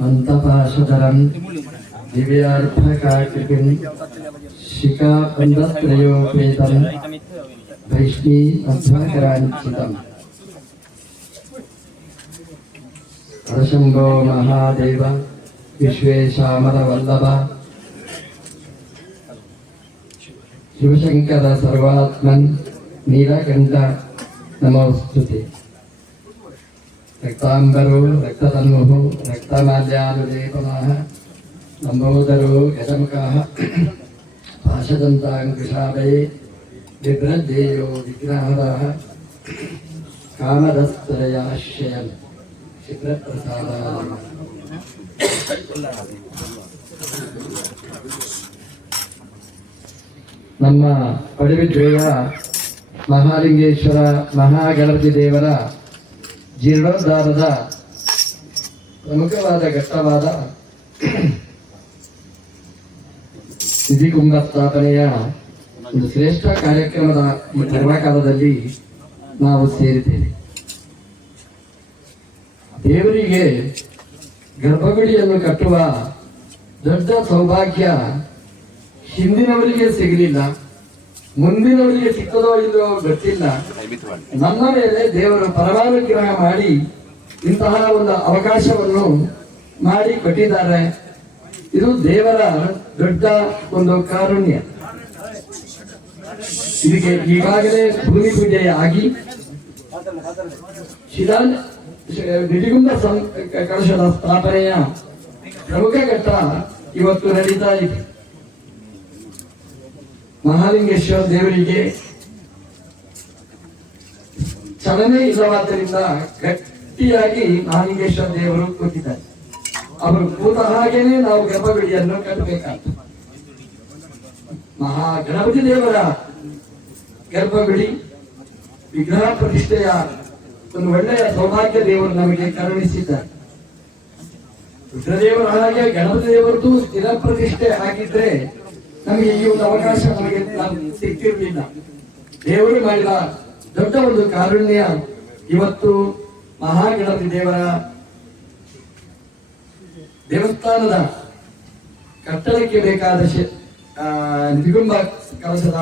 ಅಂತಪಾಶಧರಂ ದಿವ್ಯಾರ್ಭಕಾಕೃತಿಂ ಶಿಖಾಬಂಧತ್ರಯೋಪೇತಂ ಭೈಷ್ಮೀ ಮಧ್ವಾಕರಾಂಚಿತಂ ಹರಶಂಭೋ ಮಹಾದೇವ ವಿಶ್ವೇಶಾಮರವಲ್ಲಭ ಶಿವಶಂಕರ ಸರ್ವಾತ್ಮನ್ ನೀಲಕಂಠ ನಮೋಸ್ತುತೆ. ರಕ್ತಾಂಬರೋ ರಕ್ತತನ್ಮುಃ ರಕ್ತಮಾಲ್ಯಾನುಲೇಪನಃ ಲಂಬೋದರೋ ಯಶಮುಖಃ ಭಾಷದಂತಾಂಕುಶಾದಯೇ ಬಿಭ್ರದ್ದೇಯೋ ವಿಗ್ರಹದಃ ಕಾಮದಸ್ತರಯಾಶ್ರಯಂ ಶಿಖರಪ್ರಸಾದಾಯ ನಮ್ಮ ಪಡುಬಿದ್ರೆಯ ಮಹಾಲಿಂಗೇಶ್ವರ ಮಹಾಗಣಪತಿ ದೇವರ ಜೀರ್ಣೋದ್ಧಾರದ ಪ್ರಮುಖವಾದ ಘಟ್ಟವಾದ ನಿಧಿಕುಂಭ ಸ್ಥಾಪನೆಯ ಒಂದು ಶ್ರೇಷ್ಠ ಕಾರ್ಯಕ್ರಮದ ಈ ಪರ್ವಕಾಲದಲ್ಲಿ ನಾವು ಸೇರಿದ್ದೇವೆ. ದೇವರಿಗೆ ಗರ್ಭಗುಡಿಯನ್ನು ಕಟ್ಟುವ ದೊಡ್ಡ ಸೌಭಾಗ್ಯ ಹಿಂದಿನವರಿಗೆ ಸಿಗಲಿಲ್ಲ, ಮುಂದಿನವರಿಗೆ ಸಿಕ್ಕದೋ ಇಲ್ಲೋ ಗೊತ್ತಿಲ್ಲ. ನಮ್ಮ ಮೇಲೆ ದೇವರು ಪರಮಾನುಗ್ರಹ ಮಾಡಿ ಇಂತಹ ಒಂದು ಅವಕಾಶವನ್ನು ಮಾಡಿ ಕೊಟ್ಟಿದ್ದಾರೆ. ಇದು ದೇವರ ದೊಡ್ಡ ಒಂದು ಕಾರುಣ್ಯ. ಇದಕ್ಕೆ ಈಗಾಗಲೇ ಭೂಮಿ ಪೂಜೆ ಆಗಿ ನಿಧಿಗುಂಭ ಕಳಶದ ಸ್ಥಾಪನೆಯ ಪ್ರಮುಖ ಘಟ್ಟ ಇವತ್ತು ನಡೀತಾ ಇದೆ. ಮಹಾಲಿಂಗೇಶ್ವರ ದೇವರಿಗೆ ಚಲನೆ ಇಲ್ಲವಾದ್ದರಿಂದ ಗಟ್ಟಿಯಾಗಿ ಮಹಾಲಿಂಗೇಶ್ವರ ದೇವರು ಕೂತಿದ್ದಾರೆ. ಅವರು ಕೂತ ಹಾಗೇನೆ ನಾವು ಗರ್ಭಗುಡಿಯನ್ನು ಕಟ್ಟಬೇಕಾಗ್ತದೆ. ಮಹಾಗಣಪತಿ ದೇವರ ಗರ್ಭಗುಡಿ ವಿಗ್ರಹ ಪ್ರತಿಷ್ಠೆಯ ಒಂದು ಒಳ್ಳೆಯ ಸೌಭಾಗ್ಯ ದೇವರು ನಮಗೆ ಕರುಣಿಸಿದ್ದಾರೆ. ರುದ್ರದೇವರ ಹಾಗೆ ಗಣಪತಿ ದೇವರದ್ದು ಸ್ಥಿರ ಪ್ರತಿಷ್ಠೆ ಆಗಿದ್ರೆ ನಮಗೆ ಈ ಒಂದು ಅವಕಾಶ ನಮಗೆ ಸಿಕ್ತಿರ್ಲಿಲ್ಲ. ದೇವರು ಮಾಡಿದ ದೊಡ್ಡ ಒಂದು ಕಾರುಣ್ಯ. ಇವತ್ತು ಮಹಾಗಣಪತಿ ದೇವರ ದೇವಸ್ಥಾನದ ಕಟ್ಟಡಕ್ಕೆ ಬೇಕಾದ ನಿಧಿಗುಂಭ ಕಳಶದ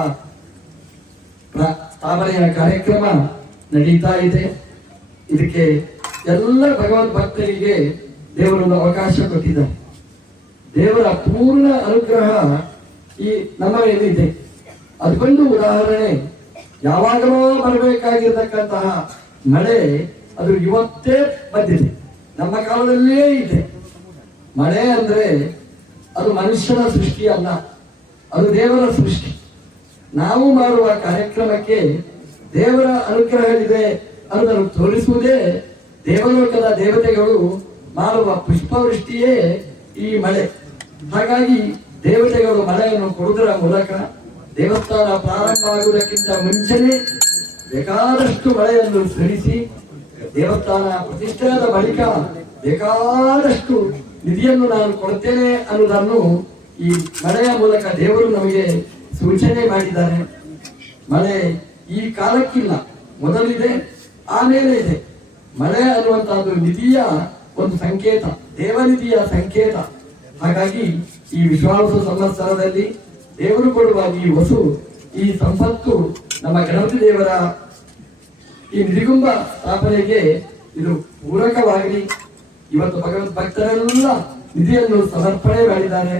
ಸ್ಥಾಪನೆಯ ಕಾರ್ಯಕ್ರಮ ನಡೀತಾ ಇದೆ. ಇದಕ್ಕೆ ಎಲ್ಲ ಭಗವದ್ ಭಕ್ತರಿಗೆ ದೇವರೊಂದು ಅವಕಾಶ ಕೊಟ್ಟಿದ್ದಾರೆ. ದೇವರ ಪೂರ್ಣ ಅನುಗ್ರಹ ಈ ನಮ್ಮ ಮೇಲಿದೆ. ಅದಕ್ಕೊಂದು ಉದಾಹರಣೆ, ಯಾವಾಗಲೂ ಬರಬೇಕಾಗಿರ್ತಕ್ಕಂತಹ ಮಳೆ ಅದು ಇವತ್ತೇ ಬಂದಿದೆ, ನಮ್ಮ ಕಾಲದಲ್ಲೇ ಇದೆ. ಮಳೆ ಅಂದ್ರೆ ಅದು ಮನುಷ್ಯನ ಸೃಷ್ಟಿ ಅಲ್ಲ, ಅದು ದೇವರ ಸೃಷ್ಟಿ. ನಾವು ಮಾಡುವ ಕಾರ್ಯಕ್ರಮಕ್ಕೆ ದೇವರ ಅನುಗ್ರಹವಿದೆ ಅನ್ನೋದನ್ನು ತೋರಿಸುವುದೇ ದೇವಲೋಕದ ದೇವತೆಗಳು ಮಾಡುವ ಪುಷ್ಪವೃಷ್ಟಿಯೇ ಈ ಮಳೆ. ಹಾಗಾಗಿ ದೇವತೆಗಳು ಮಳೆಯನ್ನು ಕೊಡುವುದರ ಮೂಲಕ ದೇವಸ್ಥಾನ ಪ್ರಾರಂಭ ಆಗುವುದಕ್ಕಿಂತ ಮುಂಚೆನೆ ಬೇಕಾದಷ್ಟು ಮಳೆಯನ್ನು ಸುರಿಸಿ ದೇವಸ್ಥಾನ ಪ್ರತಿಷ್ಠೆಯಾದ ಬಳಿಕ ಬೇಕಾದಷ್ಟು ನಿಧಿಯನ್ನು ನಾನು ಕೊಡ್ತೇನೆ ಅನ್ನುವುದನ್ನು ಈ ಮಳೆಯ ಮೂಲಕ ದೇವರು ನಮಗೆ ಸೂಚನೆ ಮಾಡಿದ್ದಾರೆ. ಮಳೆ ಈ ಕಾಲಕ್ಕಿಲ್ಲ, ಮೊದಲಿದೆ ಆಮೇಲೆ ಇದೆ. ಮಳೆ ಅನ್ನುವಂತಹದ್ದು ನಿಧಿಯ ಒಂದು ಸಂಕೇತ, ದೇವನಿಧಿಯ ಸಂಕೇತ. ಹಾಗಾಗಿ ಈ ವಿಶ್ವಾಸ ಸಂವತ್ಸರದಲ್ಲಿ ದೇವರು ಕೊಡುವ ಈ ವಸು, ಈ ಸಂಪತ್ತು ನಮ್ಮ ಗಣಪತಿ ದೇವರ ಈ ನಿಧಿಗುಂಭ ಸ್ಥಾಪನೆಗೆ ಇದು ಪೂರಕವಾಗಲಿ. ಇವತ್ತು ಭಗವದ್ ಭಕ್ತರೆಲ್ಲ ನಿಧಿಯನ್ನು ಸಮರ್ಪಣೆ ಮಾಡಿದ್ದಾರೆ,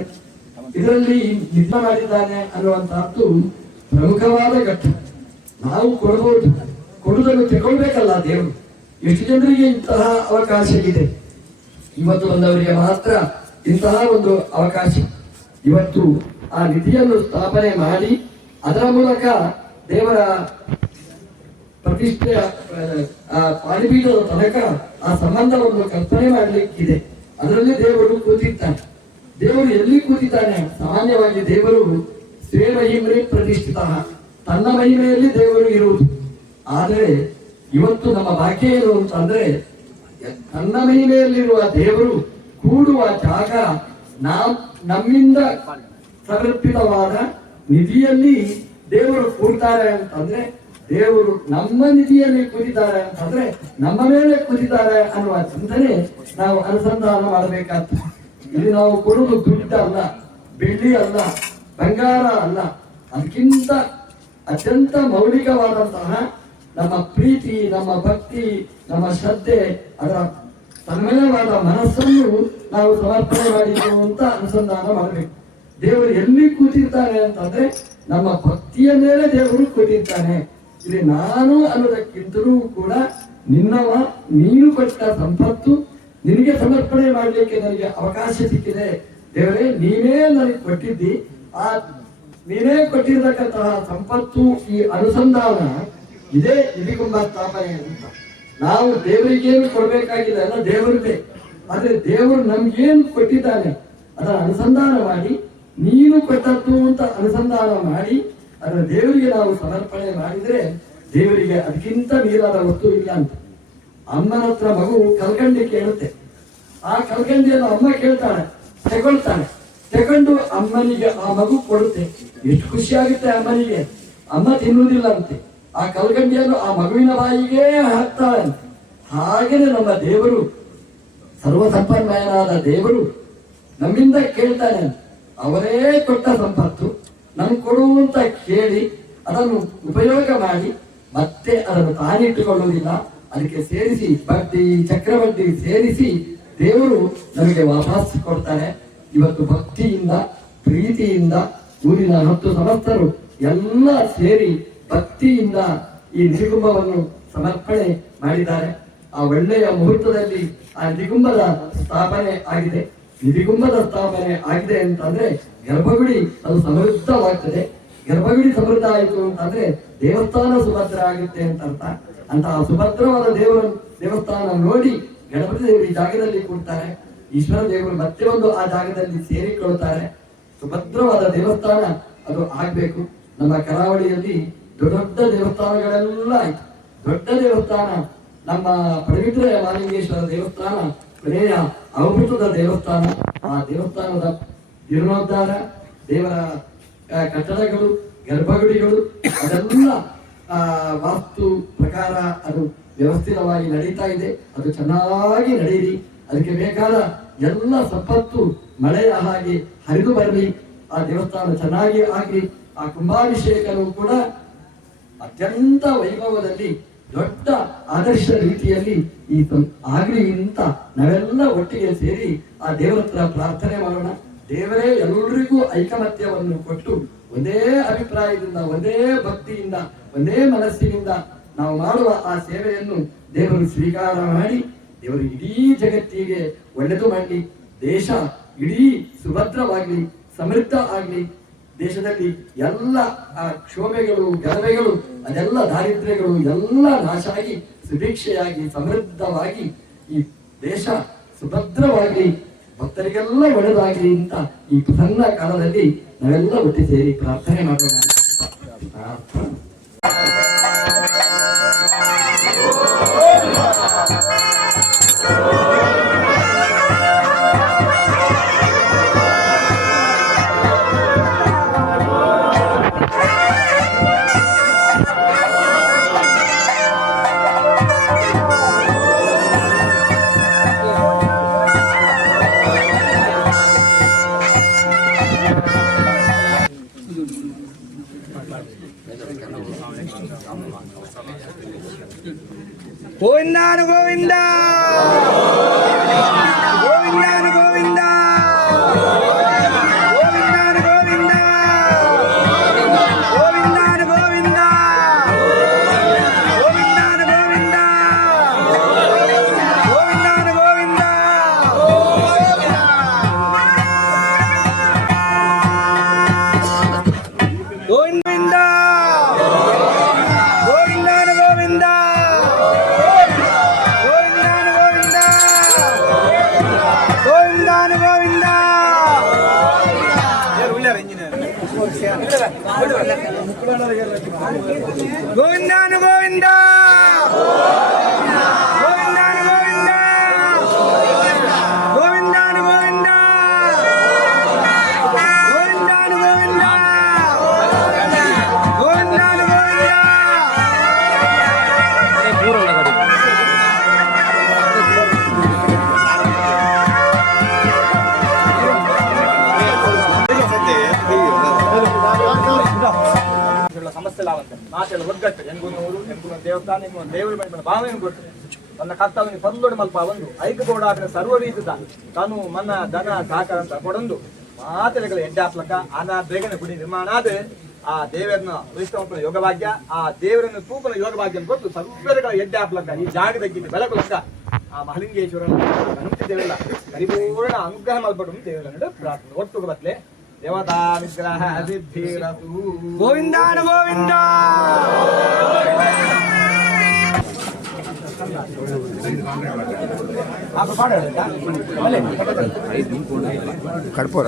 ಇದರಲ್ಲಿ ನಿಧ ಮಾಡಿದ್ದಾನೆ ಅನ್ನುವಂತಹದ್ದು ಪ್ರಮುಖವಾದ ಘಟ್ಟ. ನಾವು ಕೊಡಬಹುದು, ಕೊಡುವುದನ್ನು ತಗೊಳ್ಬೇಕಲ್ಲ ದೇವರು. ಎಷ್ಟು ಜನರಿಗೆ ಇಂತಹ ಅವಕಾಶ ಇದೆ? ಇವತ್ತು ಬಂದವರಿಗೆ ಮಾತ್ರ ಇಂತಹ ಒಂದು ಅವಕಾಶ. ಇವತ್ತು ಆ ನಿಧಿಯನ್ನು ಸ್ಥಾಪನೆ ಮಾಡಿ ಅದರ ಮೂಲಕ ದೇವರ ಪ್ರತಿಷ್ಠೆಯ ಪಾಣಿಪೀಠದ ತನಕ ಆ ಸಂಬಂಧವನ್ನು ಕಲ್ಪನೆ ಮಾಡಲಿಕ್ಕಿದೆ. ಅದರಲ್ಲಿ ದೇವರು ಕೂತಿದ್ದಾನೆ. ದೇವರು ಎಲ್ಲಿ ಕೂತಿದ್ದಾನೆ? ಸಾಮಾನ್ಯವಾಗಿ ದೇವರು ಸ್ವೇ ಮಹಿಮೆ ಪ್ರತಿಷ್ಠಿತ, ತನ್ನ ಮಹಿಮೆಯಲ್ಲಿ ದೇವರು ಇರುವುದು. ಆದರೆ ಇವತ್ತು ನಮ್ಮ ಭಾಗ್ಯ ಏನು ಅಂತಂದ್ರೆ, ತನ್ನ ಮಹಿಮೆಯಲ್ಲಿರುವ ದೇವರು ಕೂಡುವ ಜಾಗ ನಮ್ಮಿಂದ ಸಮರ್ಪಿತವಾದ ನಿಧಿಯಲ್ಲಿ ದೇವರು ಕೂಡ್ತಾರೆ ಅಂತಂದ್ರೆ, ದೇವರು ನಮ್ಮ ನಿಧಿಯಲ್ಲಿ ಕೂತಿದ್ದಾರೆ ಅಂತಂದ್ರೆ ನಮ್ಮ ಮೇಲೆ ಕೂತಿದ್ದಾರೆ ಅನ್ನುವ ಚಿಂತನೆ ನಾವು ಅನುಸಂಧಾನ ಮಾಡಬೇಕಾಗ್ತದೆ. ಇಲ್ಲಿ ನಾವು ಕೊಡುವುದು ದುಡ್ಡು ಅಲ್ಲ, ಬೆಳ್ಳಿ ಅಲ್ಲ, ಬಂಗಾರ ಅಲ್ಲ, ಅದಕ್ಕಿಂತ ಅತ್ಯಂತ ಮೌಲಿಕವಾದಂತಹ ನಮ್ಮ ಪ್ರೀತಿ, ನಮ್ಮ ಭಕ್ತಿ, ನಮ್ಮ ಶ್ರದ್ಧೆ, ಅದರ ತನ್ಮಯವಾದ ಮನಸ್ಸನ್ನು ನಾವು ಸಮರ್ಪಣೆ ಮಾಡಿದ್ದೇವೆ ಅಂತ ಅನುಸಂಧಾನ ಮಾಡಬೇಕು. ದೇವರು ಎಲ್ಲಿ ಕೂತಿರ್ತಾನೆ ಅಂತಂದ್ರೆ ನಮ್ಮ ಭಕ್ತಿಯ ಮೇಲೆ ದೇವರು ಕೂತಿರ್ತಾನೆ. ಇಲ್ಲಿ ನಾನು ಅನ್ನೋದಕ್ಕಿಂತಲೂ ಕೂಡ ನಿನ್ನವ, ನೀನು ಕೊಟ್ಟ ಸಂಪತ್ತು ನಿನಗೆ ಸಮರ್ಪಣೆ ಮಾಡಲಿಕ್ಕೆ ನನಗೆ ಅವಕಾಶ ಸಿಕ್ಕಿದೆ. ದೇವರೇ, ನೀನೇ ನನಗೆ ಕೊಟ್ಟಿದ್ದಿ, ಆ ನೀನೇ ಕೊಟ್ಟಿರತಕ್ಕಂತಹ ಸಂಪತ್ತು ಈ ಅನುಸಂಧಾನ ಇದೇ ನಿಧಿಕುಂಭ ಸ್ಥಾಪನೆ ಅಂತ. ನಾವು ದೇವರಿಗೇನು ಕೊಡಬೇಕಾಗಿಲ್ಲ, ಎಲ್ಲ ದೇವರಿಗೆ. ಆದ್ರೆ ದೇವರು ನಮ್ಗೇನು ಕೊಟ್ಟಿದ್ದಾನೆ ಅದರ ಅನುಸಂಧಾನ ಮಾಡಿ, ನೀನು ಕೊಟ್ಟದ್ದು ಅಂತ ಅನುಸಂಧಾನ ಮಾಡಿ ಅದರ ದೇವರಿಗೆ ನಾವು ಸಮರ್ಪಣೆ ಮಾಡಿದ್ರೆ ದೇವರಿಗೆ ಅದಕ್ಕಿಂತ ಮೀರಾದ ವಸ್ತು ಇಲ್ಲ ಅಂತ. ಅಮ್ಮನ ಹತ್ರ ಮಗು ಕಲ್ಕಂಡಿ ಕೇಳುತ್ತೆ, ಆ ಕಲ್ಕಂಡಿಯನ್ನು ಅಮ್ಮ ಕೇಳ್ತಾಳೆ, ತಗೊಳ್ತಾಳೆ, ತಗೊಂಡು ಅಮ್ಮನಿಗೆ ಆ ಮಗು ಕೊಡುತ್ತೆ. ಎಷ್ಟು ಖುಷಿ ಆಗುತ್ತೆ ಅಮ್ಮನಿಗೆ. ಅಮ್ಮ ತಿನ್ನುವುದಿಲ್ಲ ಅಂತೆ, ಆ ಕಲ್ಕಂಡಿಯನ್ನು ಆ ಮಗುವಿನ ಬಾಯಿಗೆ ಹಾಕ್ತಾಳೆ ಅಂತೆ. ಹಾಗೇನೆ ನಮ್ಮ ದೇವರು, ಸರ್ವ ಸಂಪನ್ಮಯನಾದ ದೇವರು ನಮ್ಮಿಂದ ಕೇಳ್ತಾನೆ. ಅವರೇ ಕೊಟ್ಟ ಸಂಪತ್ತು ನಮ್ಗೆ ಕೊಡುವಂತ ಕೇಳಿ ಅದನ್ನು ಉಪಯೋಗ ಮಾಡಿ ಮತ್ತೆ ಅದನ್ನು ತಾನಿಟ್ಟುಕೊಳ್ಳುವುದಿಲ್ಲ, ಅದಕ್ಕೆ ಸೇರಿಸಿ ಬಡ್ಡಿ ಚಕ್ರವಡ್ಡಿ ಸೇರಿಸಿ ದೇವರು ನಮಗೆ ವಾಪಸ್ ಕೊಡ್ತಾರೆ. ಇವತ್ತು ಭಕ್ತಿಯಿಂದ ಪ್ರೀತಿಯಿಂದ ಊರಿನ 10 ಸಮಸ್ತರು ಎಲ್ಲ ಸೇರಿ ಭಕ್ತಿಯಿಂದ ಈ ನಿಧಿಕುಂಭವನ್ನು ಸಮರ್ಪಣೆ ಮಾಡಿದ್ದಾರೆ. ಆ ಒಳ್ಳೆಯ ಮುಹೂರ್ತದಲ್ಲಿ ಆ ನಿಧಿಕುಂಭದ ಸ್ಥಾಪನೆ ಆಗಿದೆ. ನಿಧಿಕುಂಭದ ಸ್ಥಾಪನೆ ಆಗಿದೆ ಅಂತಂದ್ರೆ ಗರ್ಭಗುಡಿ ಅದು ಸಮೃದ್ಧವಾಗ್ತದೆ. ಗರ್ಭಗುಡಿ ಸಮೃದ್ಧ ಆಯಿತು ಅಂತಂದ್ರೆ ದೇವಸ್ಥಾನ ಸುಭದ್ರ ಆಗುತ್ತೆ ಅಂತ ಅರ್ಥ. ಅಂತ ಆ ಸುಭದ್ರವಾದ ದೇವಸ್ಥಾನ ನೋಡಿ ಗಣಪತಿ ದೇವರು ಈ ಜಾಗದಲ್ಲಿ ಕೂಡ್ತಾರೆ, ಈಶ್ವರ ದೇವರು ಮತ್ತೆ ಒಂದು ಆ ಜಾಗದಲ್ಲಿ ಸೇರಿಕೊಳ್ತಾರೆ. ಸುಭದ್ರವಾದ ದೇವಸ್ಥಾನ ಅದು ಆಗ್ಬೇಕು. ನಮ್ಮ ಕರಾವಳಿಯಲ್ಲಿ ದೊಡ್ಡ ದೊಡ್ಡ ದೇವಸ್ಥಾನಗಳೆಲ್ಲ ಆಯ್ತು. ದೊಡ್ಡ ದೇವಸ್ಥಾನ ನಮ್ಮ ಪಡುಬಿದ್ರೆಯ ಮಹಾಲಿಂಗೇಶ್ವರ ದೇವಸ್ಥಾನ ಕೊನೆಯ ಅವಭೃತದ ದೇವಸ್ಥಾನ. ಆ ದೇವಸ್ಥಾನದ ಜೀರ್ಣೋದ್ಧಾರ, ದೇವರ ಕಟ್ಟಡಗಳು, ಗರ್ಭಗುಡಿಗಳು ಅದೆಲ್ಲ ವಾಸ್ತು ಪ್ರಕಾರ ಅದು ವ್ಯವಸ್ಥಿತವಾಗಿ ನಡೀತಾ ಇದೆ. ಅದು ಚೆನ್ನಾಗಿ ನಡೀರಿ, ಅದಕ್ಕೆ ಬೇಕಾದ ಎಲ್ಲ ಸಂಪತ್ತು ಮಳೆಯ ಹಾಗೆ ಹರಿದು ಬರಲಿ, ಆ ದೇವಸ್ಥಾನ ಚೆನ್ನಾಗಿ ಆಗಲಿ. ಆ ಕುಂಭಾಭಿಷೇಕನು ಕೂಡ ಅತ್ಯಂತ ವೈಭವದಲ್ಲಿ ದೊಡ್ಡ ಆದರ್ಶ ರೀತಿಯಲ್ಲಿ ಈ ಆಗ್ಲಿ ಅಂತ ನಾವೆಲ್ಲ ಒಟ್ಟಿಗೆ ಸೇರಿ ಆ ದೇವರ ಹತ್ರ ಪ್ರಾರ್ಥನೆ ಮಾಡೋಣ. ದೇವರೇ ಎಲ್ಲರಿಗೂ ಐಕಮತ್ಯವನ್ನು ಕೊಟ್ಟು ಒಂದೇ ಅಭಿಪ್ರಾಯದಿಂದ, ಒಂದೇ ಭಕ್ತಿಯಿಂದ, ಒಂದೇ ಮನಸ್ಸಿನಿಂದ ನಾವು ಮಾಡುವ ಆ ಸೇವೆಯನ್ನು ದೇವರು ಸ್ವೀಕಾರ ಮಾಡಿ ದೇವರು ಇಡೀ ಜಗತ್ತಿಗೆ ಒಳ್ಳೆದು ಮಾಡಲಿ. ದೇಶ ಇಡೀ ಸುಭದ್ರವಾಗ್ಲಿ, ಸಮೃದ್ಧ ಆಗ್ಲಿ. ದೇಶದಲ್ಲಿ ಎಲ್ಲ ಆ ಕ್ಷೋಭೆಗಳು, ಗಲಭೆಗಳು, ಅದೆಲ್ಲ ದಾರಿದ್ರ್ಯಗಳು ಎಲ್ಲ ನಾಶ ಆಗಿ ಸುಭಿಕ್ಷೆಯಾಗಿ ಸಮೃದ್ಧವಾಗಿ ಈ ದೇಶ ಸುಭದ್ರವಾಗಿ ಭಕ್ತರಿಗೆಲ್ಲ ಒಳ್ಳೆದಾಗಲಿ ಅಂತ ಈ ಪ್ರಸನ್ನ ಕಾಲದಲ್ಲಿ ನಾವೆಲ್ಲ ಒಟ್ಟಿ ಸೇರಿ ಪ್ರಾರ್ಥನೆ ಮಾಡೋಣ. ಗೋವಿಂದಾನು ಗೋವಿಂದ ಗೋವಿಂದಾನು ಗೋವಿಂದ ಗೋವಿಂದಾನು ಗೋವಿಂದ ಗೋವಿಂದಾನು ಗೋವಿಂದ ಗೋವಿಂದಾನು ಗೋವಿಂದ ಗೋವಿಂದಾನು ಗೋವಿಂದ ಗೋವಿಂದ ಗೋವಿಂದಾನು ಗೋವಿಂದ ಗೋವಿಂದಾನು ಗೋವಿಂದ ಗೋವಿಂದಾನು ಗೋವಿಂದ ಗೋವಿಂದಾನು ಗೋವಿಂದ ಗೋವಿಂದಾನು ಗೋವಿಂದ ಗೋವಿಂದಾನು ಸಮಸ್ಯೆ ಲಾವಂತೆ ನಾಟೆಲ್ಲ ಒಗ್ಗಟ್ಟು ಎಂಗುನೂರು ಎಂಗುನ ದೇವಸ್ಥಾನ ಎಂಗುನ ದೇವರ ಮನೆ ಭಾವನೆ ಕೊಟ್ಟು ನನ್ನ ಕರ್ತವ್ಯ ಪಲ್ಲೊಡು ಮಲ್ಪ ಒಂದು ಐಕಗೋಡ ಸರ್ವ ರೀತಿದ ತಾನು ಮನ್ನ ದನ ಸಹಕಾರ ಅಂತ ಕೊಡೊಂದು ಮಾತೆಲೆಗಳ ಎಡ್ಡಾಪ್ಲಕ ಆನ ಬೇಗನೆ ಗುಡಿ ನಿರ್ಮಾಣ ಆದ ಆ ದೇವರನ್ನ ವೈಷ್ಣವನ ಯೋಗಭಾಗ್ಯ, ಆ ದೇವರನ್ನು ತೂಪನ ಯೋಗಭಾಗ್ಯ ಕೊಟ್ಟು ಸರ್ವಗಳ ಎಡ್ಡಾಪ್ಲಕ ಈ ಜಾಗದಕ್ಕಿಂತ ಬೆಳಕುಲಕ ಆ ಮಹಲಿಂಗೇಶ್ವರನ ನಂಬಿದ್ದೇವೆಲ್ಲ ಪರಿಪೂರ್ಣ ಅನುಗ್ರಹ ಮಲ್ಪಡು ದೇವರ ಪ್ರಾರ್ಥನೆ ಒಟ್ಟು ಬತ್ಲೆ ದೇವತಾ ವಿಗ್ರಹ ಸಿದ್ಧಿರತು. ಗೋವಿಂದಾನ ಗೋವಿಂದ ಕಡ್ಪೋರ